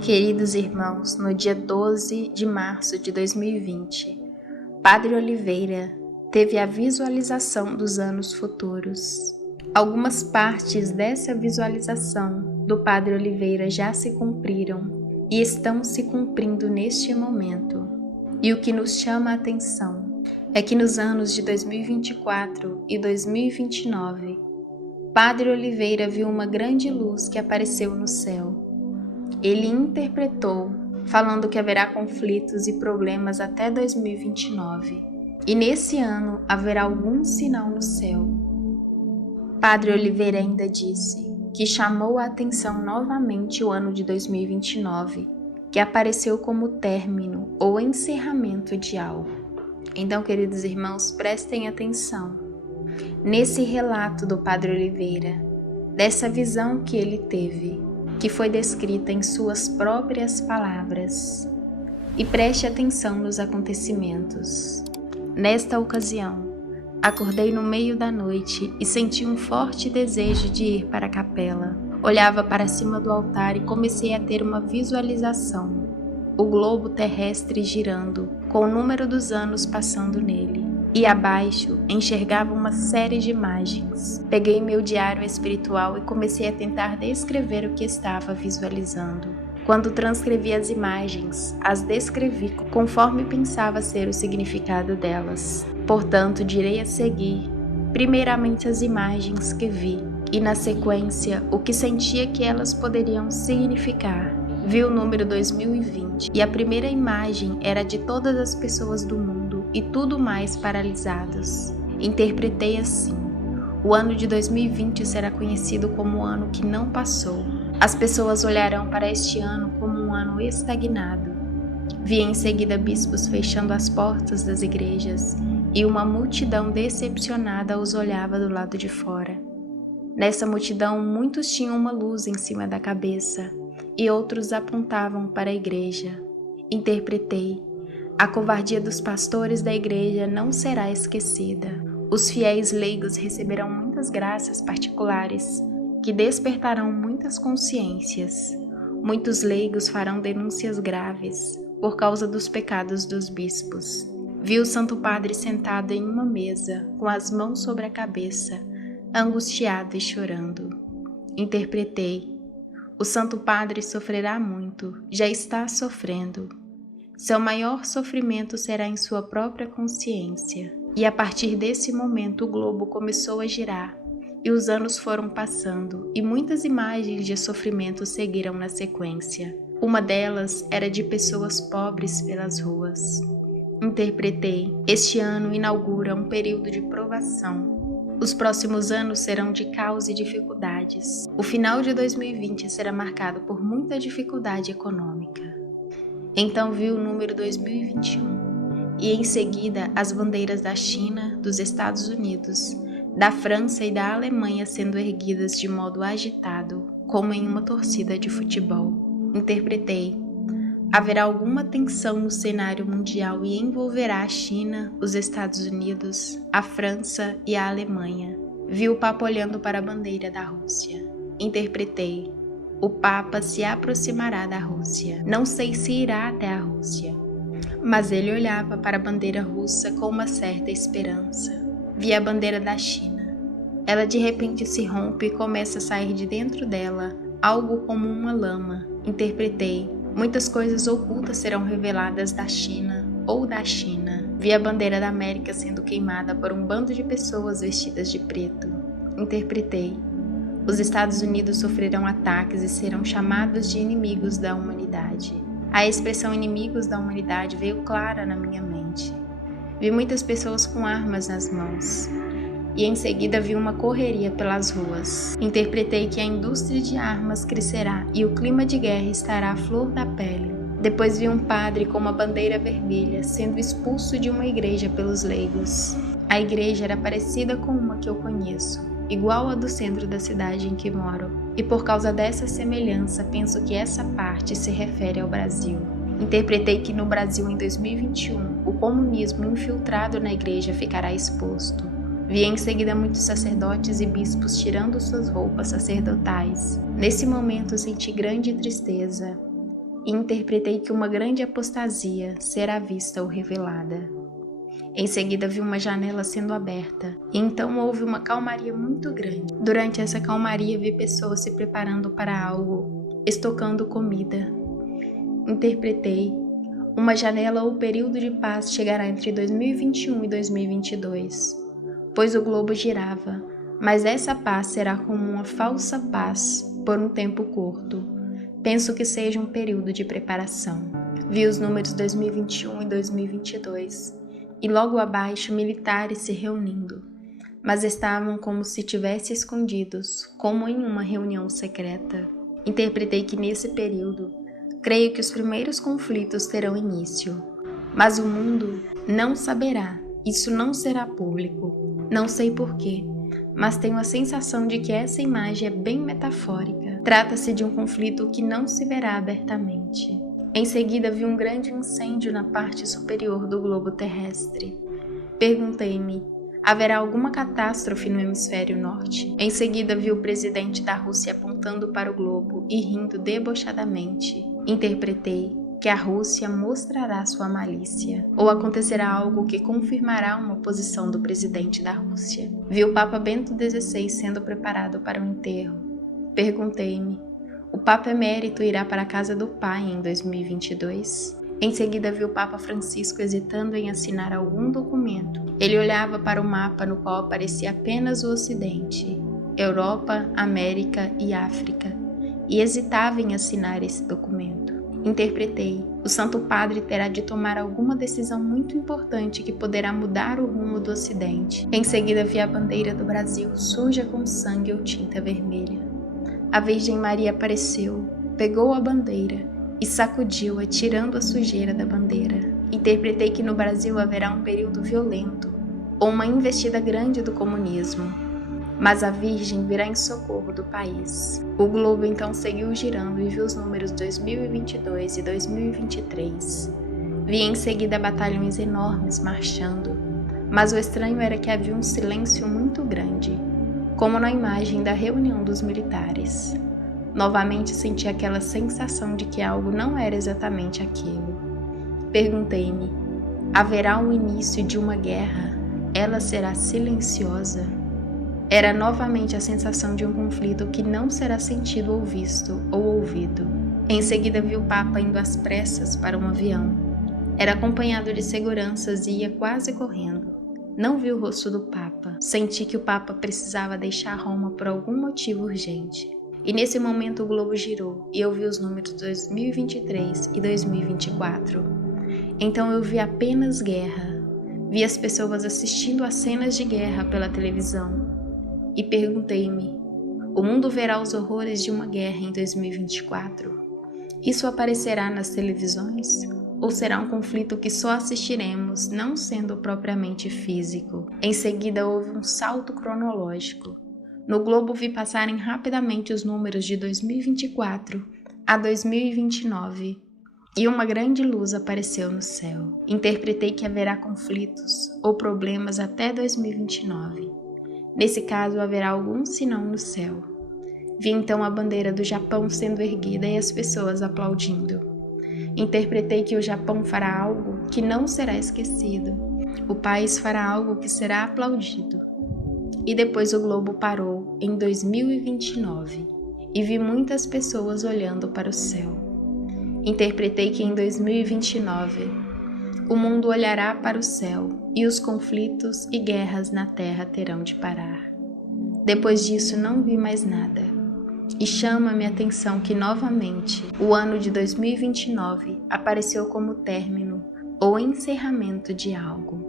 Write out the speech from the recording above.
Queridos irmãos, no dia 12 de março de 2020, Padre Oliveira teve a visualização dos anos futuros. Algumas partes dessa visualização do Padre Oliveira já se cumpriram e estão se cumprindo neste momento. E o que nos chama a atenção é que nos anos de 2024 e 2029, Padre Oliveira viu uma grande luz que apareceu no céu. Ele interpretou, falando que haverá conflitos e problemas até 2029, e nesse ano haverá algum sinal no céu. Padre Oliveira ainda disse que chamou a atenção novamente o ano de 2029, que apareceu como término ou encerramento de algo. Então, queridos irmãos, prestem atenção nesse relato do Padre Oliveira, dessa visão que ele teve, que foi descrita em suas próprias palavras. E preste atenção nos acontecimentos. Nesta ocasião, acordei no meio da noite e senti um forte desejo de ir para a capela. Olhava para cima do altar e comecei a ter uma visualização. O globo terrestre girando, com o número dos anos passando nele. E abaixo enxergava uma série de imagens. Peguei meu diário espiritual e comecei a tentar descrever o que estava visualizando. Quando transcrevi as imagens, as descrevi conforme pensava ser o significado delas. Portanto, direi a seguir, primeiramente as imagens que vi, e na sequência, o que sentia que elas poderiam significar. Vi o número 2020 e a primeira imagem era de todas as pessoas do mundo e tudo mais paralisados. Interpretei assim: o ano de 2020 será conhecido como o ano que não passou. As pessoas olharão para este ano como um ano estagnado. Vi em seguida bispos fechando as portas das igrejas e uma multidão decepcionada os olhava do lado de fora. Nessa multidão, muitos tinham uma luz em cima da cabeça e outros apontavam para a igreja. Interpretei: a covardia dos pastores da igreja não será esquecida. Os fiéis leigos receberão muitas graças particulares que despertarão muitas consciências. Muitos leigos farão denúncias graves por causa dos pecados dos bispos. Vi o Santo Padre sentado em uma mesa, com as mãos sobre a cabeça, angustiado e chorando. Interpretei: o Santo Padre sofrerá muito, já está sofrendo. Seu maior sofrimento será em sua própria consciência. E a partir desse momento o globo começou a girar, e os anos foram passando, e muitas imagens de sofrimento seguiram na sequência. Uma delas era de pessoas pobres pelas ruas. Interpretei: este ano inaugura um período de provação. Os próximos anos serão de caos e dificuldades. O final de 2020 será marcado por muita dificuldade econômica. Então vi o número 2021 e em seguida as bandeiras da China, dos Estados Unidos, da França e da Alemanha sendo erguidas de modo agitado, como em uma torcida de futebol. Interpretei: haverá alguma tensão no cenário mundial e envolverá a China, os Estados Unidos, a França e a Alemanha. Vi o Papa olhando para a bandeira da Rússia. Interpretei: o Papa se aproximará da Rússia. Não sei se irá até a Rússia, mas ele olhava para a bandeira russa com uma certa esperança. Vi a bandeira da China. Ela de repente se rompe e começa a sair de dentro dela algo como uma lama. Interpretei: muitas coisas ocultas serão reveladas da China ou da China. Vi a bandeira da América sendo queimada por um bando de pessoas vestidas de preto. Interpretei: os Estados Unidos sofrerão ataques e serão chamados de inimigos da humanidade. A expressão inimigos da humanidade veio clara na minha mente. Vi muitas pessoas com armas nas mãos. E em seguida vi uma correria pelas ruas. Interpretei que a indústria de armas crescerá e o clima de guerra estará à flor da pele. Depois vi um padre com uma bandeira vermelha sendo expulso de uma igreja pelos leigos. A igreja era parecida com uma que eu conheço, igual a do centro da cidade em que moro. E por causa dessa semelhança, penso que essa parte se refere ao Brasil. Interpretei que no Brasil em 2021, o comunismo infiltrado na igreja ficará exposto. Vi em seguida muitos sacerdotes e bispos tirando suas roupas sacerdotais. Nesse momento senti grande tristeza. e interpretei que uma grande apostasia será vista ou revelada. Em seguida vi uma janela sendo aberta, e então houve uma calmaria muito grande. Durante essa calmaria vi pessoas se preparando para algo, estocando comida. Interpretei: uma janela ou período de paz chegará entre 2021 e 2022, pois o globo girava, mas essa paz será como uma falsa paz por um tempo curto. Penso que seja um período de preparação. Vi os números 2021 e 2022, e logo abaixo militares se reunindo, mas estavam como se tivessem escondidos, como em uma reunião secreta. Interpretei que nesse período, creio que os primeiros conflitos terão início, mas o mundo não saberá, isso não será público. Não sei porquê, mas tenho a sensação de que essa imagem é bem metafórica. Trata-se de um conflito que não se verá abertamente. Em seguida vi um grande incêndio na parte superior do globo terrestre. Perguntei-me: haverá alguma catástrofe no hemisfério norte? Em seguida vi o presidente da Rússia apontando para o globo e rindo debochadamente. Interpretei que a Rússia mostrará sua malícia, ou acontecerá algo que confirmará uma posição do presidente da Rússia. Vi o Papa Bento XVI sendo preparado para o enterro. Perguntei-me: o Papa Emérito irá para a casa do Pai em 2022? Em seguida vi o Papa Francisco hesitando em assinar algum documento. Ele olhava para o mapa no qual aparecia apenas o Ocidente, Europa, América e África, e hesitava em assinar esse documento. Interpretei: o Santo Padre terá de tomar alguma decisão muito importante que poderá mudar o rumo do Ocidente. Em seguida vi a bandeira do Brasil suja com sangue ou tinta vermelha. A Virgem Maria apareceu, pegou a bandeira e sacudiu-a, tirando a sujeira da bandeira. Interpretei que no Brasil haverá um período violento, ou uma investida grande do comunismo, mas a Virgem virá em socorro do país. O globo então seguiu girando e vi os números 2022 e 2023. Vi em seguida batalhões enormes marchando, mas o estranho era que havia um silêncio muito grande, como na imagem da reunião dos militares. Novamente senti aquela sensação de que algo não era exatamente aquilo. Perguntei-me: haverá um início de uma guerra? Ela será silenciosa? Era novamente a sensação de um conflito que não será sentido ou visto ou ouvido. Em seguida vi o Papa indo às pressas para um avião. Era acompanhado de seguranças e ia quase correndo. Não vi o rosto do Papa. Senti que o Papa precisava deixar Roma por algum motivo urgente. E nesse momento o globo girou e eu vi os números 2023 e 2024. Então eu vi apenas guerra. Vi as pessoas assistindo a cenas de guerra pela televisão. E perguntei-me: o mundo verá os horrores de uma guerra em 2024? Isso aparecerá nas televisões? Ou será um conflito que só assistiremos, não sendo propriamente físico? Em seguida houve um salto cronológico. No globo vi passarem rapidamente os números de 2024 a 2029 e uma grande luz apareceu no céu. Interpretei que haverá conflitos ou problemas até 2029. Nesse caso haverá algum sinal no céu. Vi então a bandeira do Japão sendo erguida e as pessoas aplaudindo. Interpretei que o Japão fará algo que não será esquecido. O país fará algo que será aplaudido. E depois o globo parou em 2029 e vi muitas pessoas olhando para o céu. Interpretei que em 2029 o mundo olhará para o céu e os conflitos e guerras na terra terão de parar. Depois disso não vi mais nada. E chama minha atenção que novamente o ano de 2029 apareceu como término ou encerramento de algo.